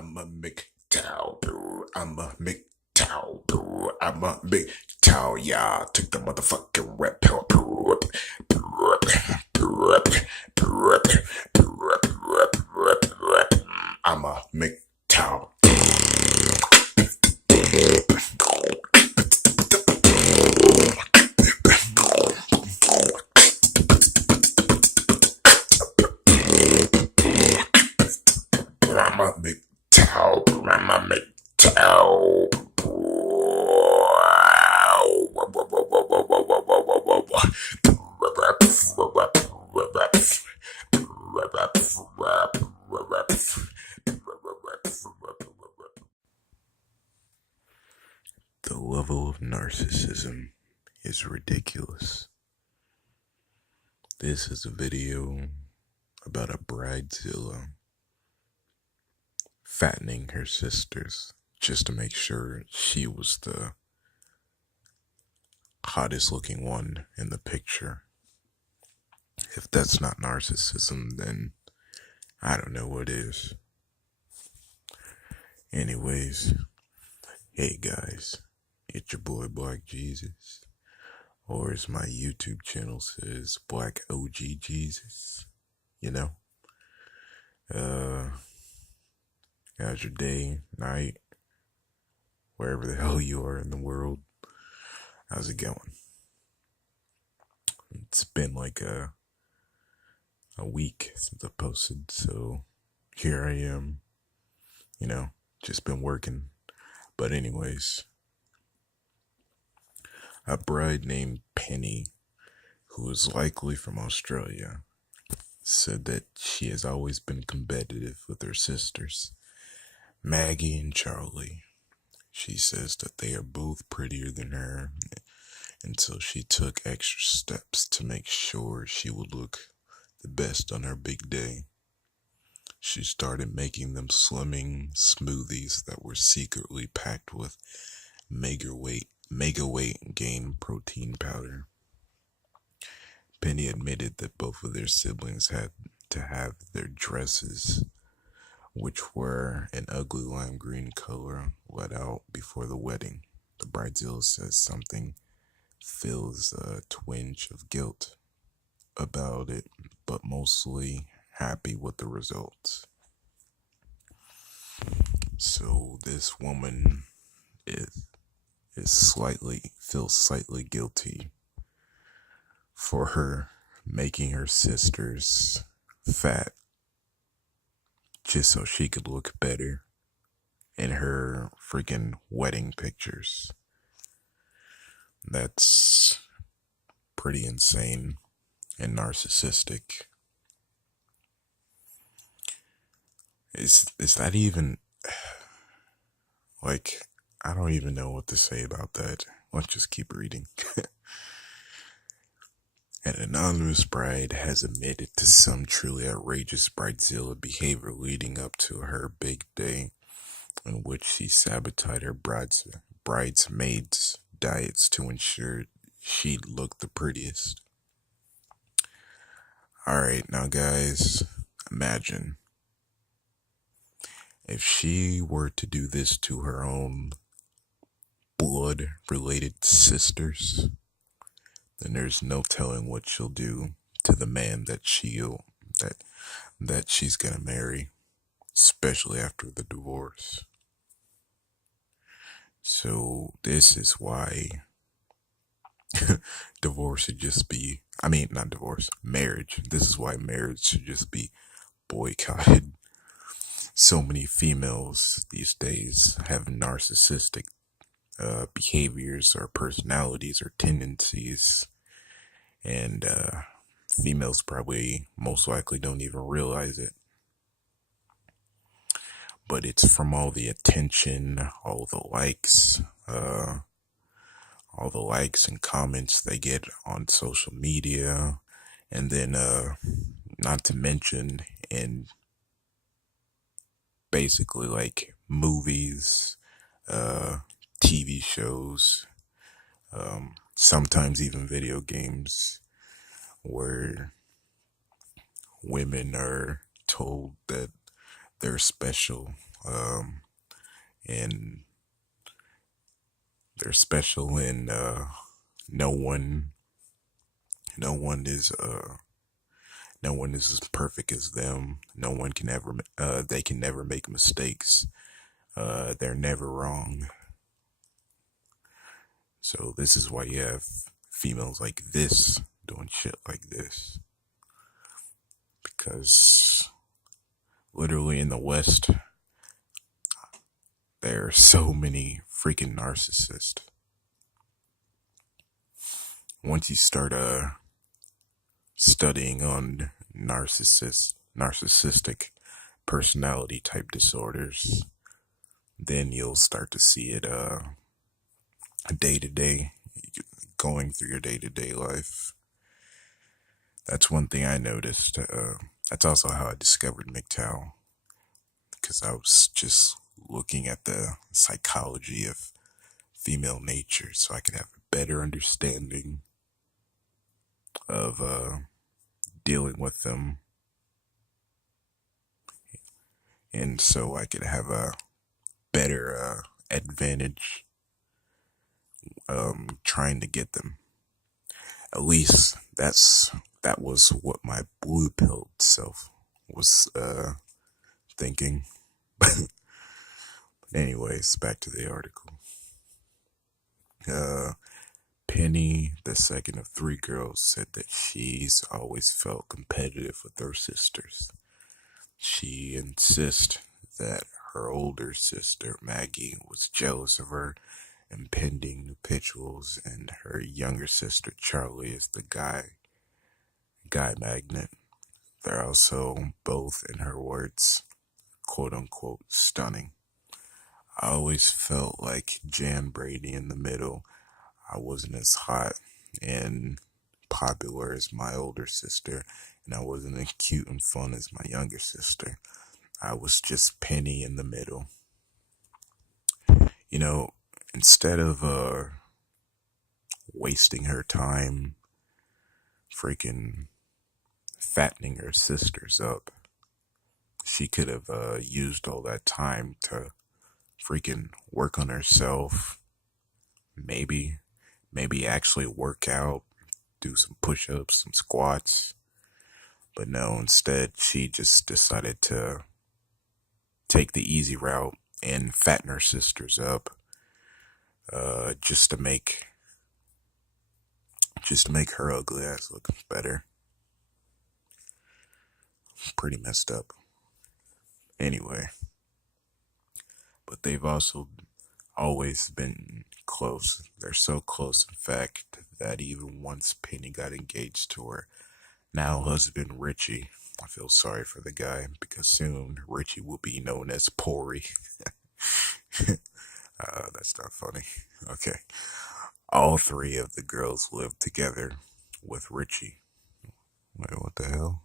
I'm a MGTOW, bro. I'm a MGTOW, bro. I'm a MGTOW, yeah. Took the motherfucking rep pill, bro. I'm a MGTOW. I'm a MGTOW, I'm a MGTOW. The level of narcissism is ridiculous. This is a video about a BrideZilla fattening her sisters just to make sure she was the hottest looking one in the picture. If that's not narcissism, then I don't know what is. Anyways, hey guys, it's your boy Black Jesus, or as my YouTube channel says, Black OG Jesus. You know, how's your day, night, wherever the hell you are in the world? How's it going? It's been like a week since I posted, so here I am, just been working. But anyways, a bride named Penny, who is likely from Australia, said that she has always been competitive with her sisters, Maggie and Charlie. She says that they are both prettier than her, and so she took extra steps to make sure she would look the best on her big day. She started making them slimming smoothies that were secretly packed with mega weight gain protein powder. Penny admitted that both of their siblings had to have their dresses, which were an ugly lime green color, let out before the wedding. The BrideZilla says something feels a twinge of guilt about it, but mostly happy with the results. So this woman feels slightly guilty for her making her sisters fat just so she could look better in her freaking wedding pictures. That's pretty insane and narcissistic. Is that even, like, I don't even know what to say about that. Let's just keep reading. An anonymous bride has admitted to some truly outrageous BrideZilla behavior leading up to her big day, in which she sabotaged her bridesmaids' diets to ensure she'd look the prettiest. Alright, now guys, imagine if she were to do this to her own blood-related sisters, then there's no telling what she'll do to the man that she's gonna marry, especially after the divorce. So this is why marriage. This is why marriage should just be boycotted. So many females these days have narcissistic behaviors or personalities or tendencies, and females probably most likely don't even realize it. But it's from all the attention, all the likes and comments they get on social media, and then not to mention in basically like movies, TV shows, sometimes even video games, where women are told that they're special and they're special, and no one, no one is, no one is as perfect as them. No one can ever, they can never make mistakes. They're never wrong. So this is why you have females like this doing shit like this. Because literally in the West, there are so many freaking narcissists. Once you start studying on narcissistic personality type disorders, then you'll start to see it day to day, going through your day to day life. That's one thing I noticed. That's also how I discovered MGTOW, because I was just looking at the psychology of female nature so I could have a better understanding of dealing with them, and so I could have a better advantage trying to get them. At least that was what my blue pilled self was thinking. But anyways, back to the article. Penny, the second of three girls, said that she's always felt competitive with her sisters. She insists that her older sister, Maggie, was jealous of her impending nuptials, and her younger sister, Charlie, is the guy magnet. They're also both, in her words, quote unquote, stunning. I always felt like Jan Brady in the middle. I wasn't as hot and popular as my older sister, and I wasn't as cute and fun as my younger sister. I was just Penny in the middle. You know, instead of wasting her time freaking fattening her sisters up, she could have used all that time to freaking work on herself. Maybe actually work out, do some push-ups, some squats. But no, instead she just decided to take the easy route and fatten her sisters up, just to make her ugly ass look better. Pretty messed up. Anyway, but they've also always been close. They're so close, in fact, that even once Penny got engaged to her now husband Richie, I feel sorry for the guy, because soon Richie will be known as Pori. That's not funny. Okay. All three of the girls lived together with Richie. Wait, what the hell?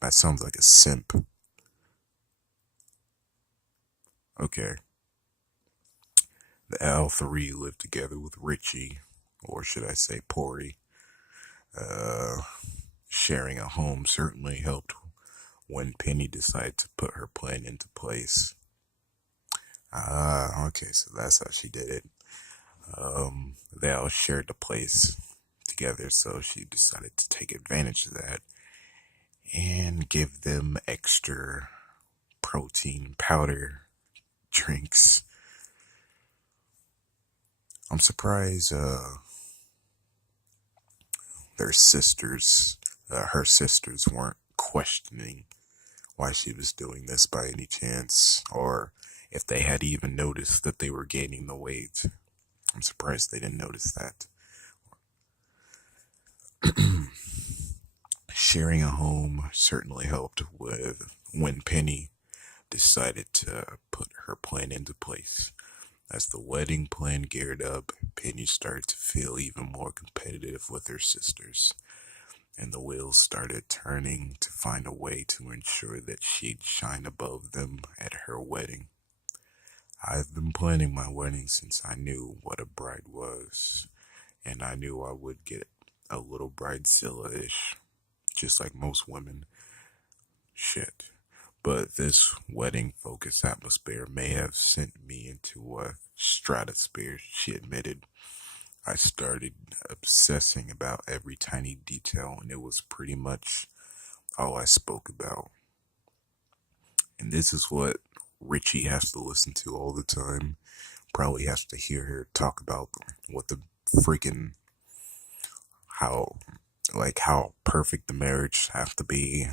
That sounds like a simp. Okay. The all three lived together with Richie, or should I say Pori. Sharing a home certainly helped when Penny decided to put her plan into place. Okay, so that's how she did it. They all shared the place together, so she decided to take advantage of that and give them extra protein powder drinks. I'm surprised her sisters weren't questioning why she was doing this by any chance, or if they had even noticed that they were gaining the weight. I'm surprised they didn't notice that. Sharing a home certainly helped with when Penny decided to put her plan into place. As the wedding plan geared up, Penny started to feel even more competitive with her sisters, and the wheels started turning to find a way to ensure that she'd shine above them at her wedding. I've been planning my wedding since I knew what a bride was, and I knew I would get a little BrideZilla-ish, just like most women. Shit. But this wedding-focused atmosphere may have sent me into a stratosphere, she admitted. I started obsessing about every tiny detail, and it was pretty much all I spoke about. And this is what Richie has to listen to all the time. Probably has to hear her talk about what the freaking, how, like, how perfect the marriage have to be,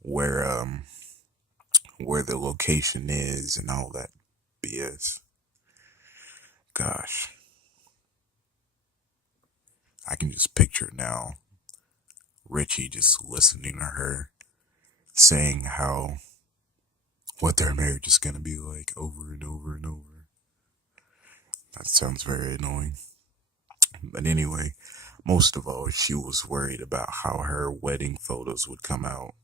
where, where the location is, and all that BS. Gosh. I can just picture now Richie just listening to her saying how what their marriage is gonna be like over and over and over. That sounds very annoying. But anyway, most of all, she was worried about how her wedding photos would come out.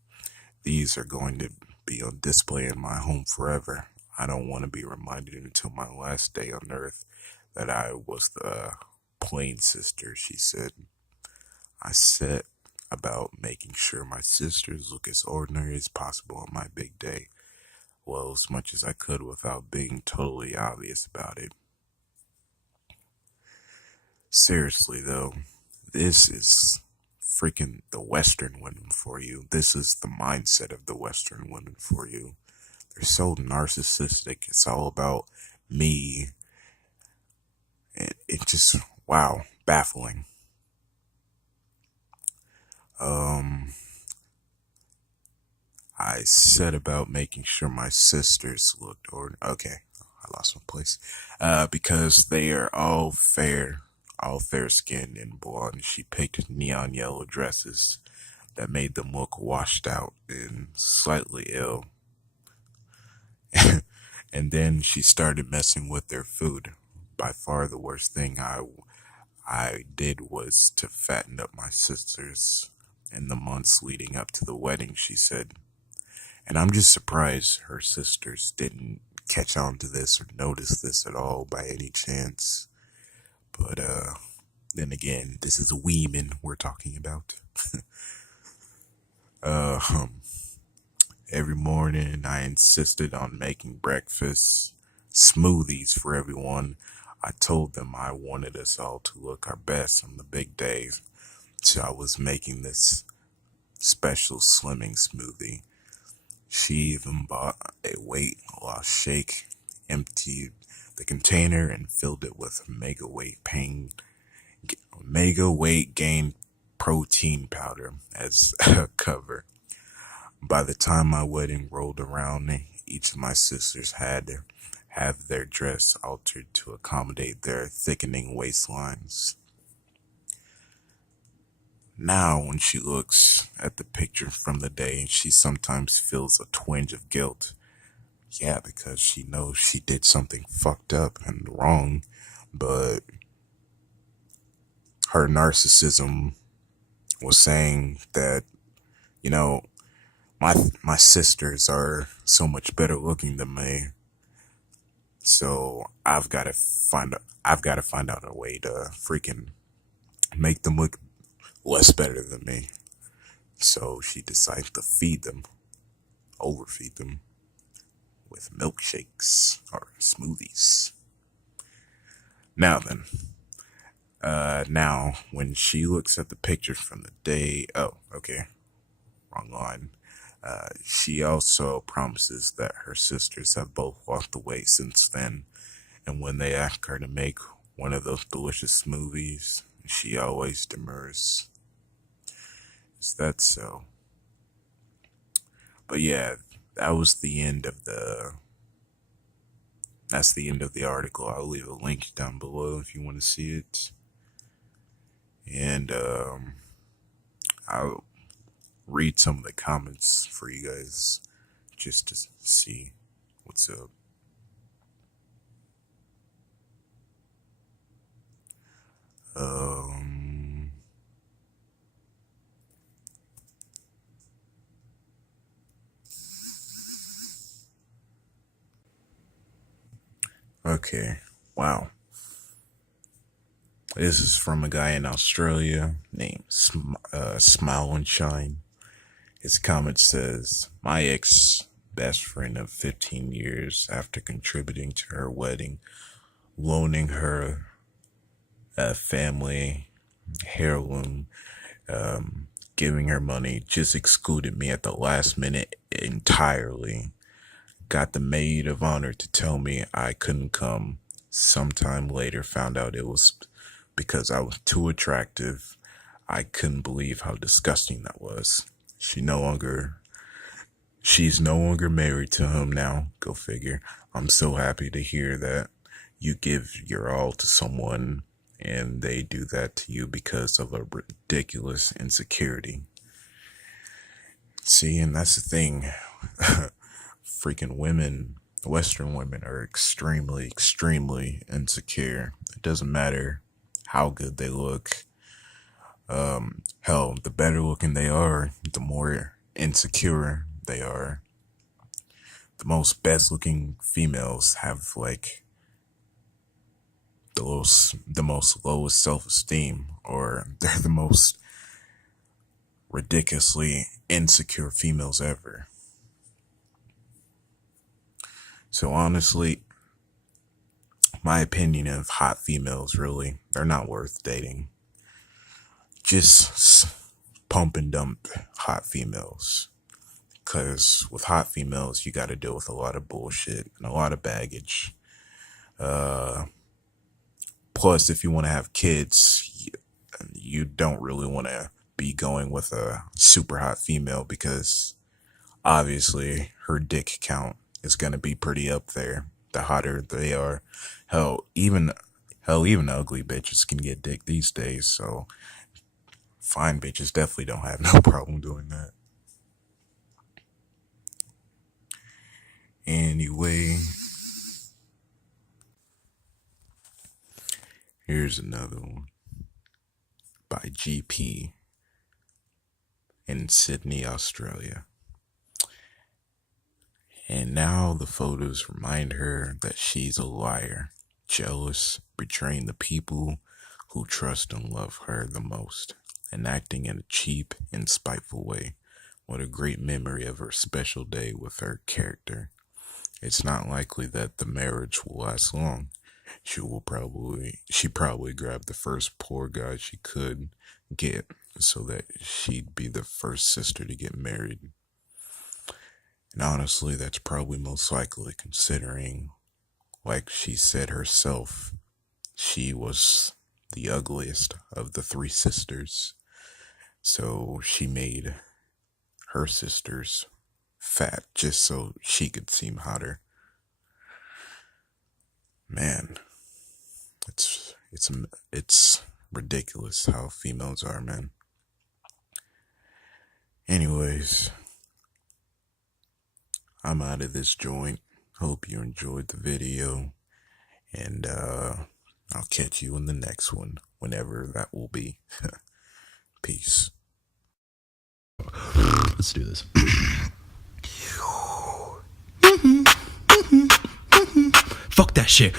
These are going to be on display in my home forever. I don't want to be reminded until my last day on earth that I was the plain sister, she said. I set about making sure my sisters look as ordinary as possible on my big day. Well, as much as I could without being totally obvious about it. Seriously, though, this is freaking the Western women for you. This is the mindset of the Western women for you. They're so narcissistic. It's all about me. It just, wow, baffling. I set about making sure my sisters looked okay, I lost my place. Because they are all fair-skinned and blonde. She picked neon yellow dresses that made them look washed out and slightly ill. And then she started messing with their food. By far the worst thing I did was to fatten up my sisters in the months leading up to the wedding, she said. And I'm just surprised her sisters didn't catch on to this or notice this at all by any chance. But then again, this is women we're talking about. Every morning I insisted on making breakfast, smoothies for everyone. I told them I wanted us all to look our best on the big day. So I was making this special slimming smoothie. She even bought a weight loss shake, emptied the container, and filled it with mega weight gain protein powder as a cover. By the time my wedding rolled around, each of my sisters had to have their dress altered to accommodate their thickening waistlines. Now, when she looks at the picture from the day, she sometimes feels a twinge of guilt. Yeah, because she knows she did something fucked up and wrong, but her narcissism was saying that, you know, my sisters are so much better looking than me, so I've got to find out a way to freaking make them look less better than me. So she decided to overfeed them with milkshakes or smoothies. Now then, now when she looks at the picture from the day, wrong line. She also promises that her sisters have both walked away since then, and when they ask her to make one of those delicious smoothies, she always demurs. Is that so? But yeah, that's the end of the article. I'll leave a link down below if you want to see it. And I'll read some of the comments for you guys just to see what's up. Okay, wow. This is from a guy in Australia named Smile and Shine. His comment says, my ex best friend of 15 years, after contributing to her wedding, loaning her a family heirloom, giving her money, just excluded me at the last minute entirely. Got the maid of honor to tell me I couldn't come. Sometime later found out it was because I was too attractive. I couldn't believe how disgusting that was. She's no longer married to him now. Go figure. I'm so happy to hear that you give your all to someone and they do that to you because of a ridiculous insecurity. See, and that's the thing. Freaking women, Western women, are extremely, extremely insecure. It doesn't matter how good they look. Hell, the better looking they are, the more insecure they are. The most best looking females have like the most lowest self-esteem, or they're the most ridiculously insecure females ever. So honestly, my opinion of hot females, really, they're not worth dating. Just pump and dump hot females. Because with hot females, you got to deal with a lot of bullshit and a lot of baggage. Plus, if you want to have kids, you don't really want to be going with a super hot female because obviously her dick count is going to be pretty up there. The hotter they are. Hell, even ugly bitches can get dick these days. So fine bitches definitely don't have no problem doing that. Anyway, here's another one by GP in Sydney, Australia. And now the photos remind her that she's a liar, jealous, betraying the people who trust and love her the most, and acting in a cheap and spiteful way. What a great memory of her special day with her character. It's not likely that the marriage will last long. She probably grabbed the first poor guy she could get so that she'd be the first sister to get married. And honestly, that's probably most likely, considering, like she said herself, she was the ugliest of the three sisters. So she made her sisters fat just so she could seem hotter. Man, it's ridiculous how females are, man. Anyways, I'm out of this joint. Hope you enjoyed the video, and I'll catch you in the next one, whenever that will be. Peace. Let's do this. Fuck that shit.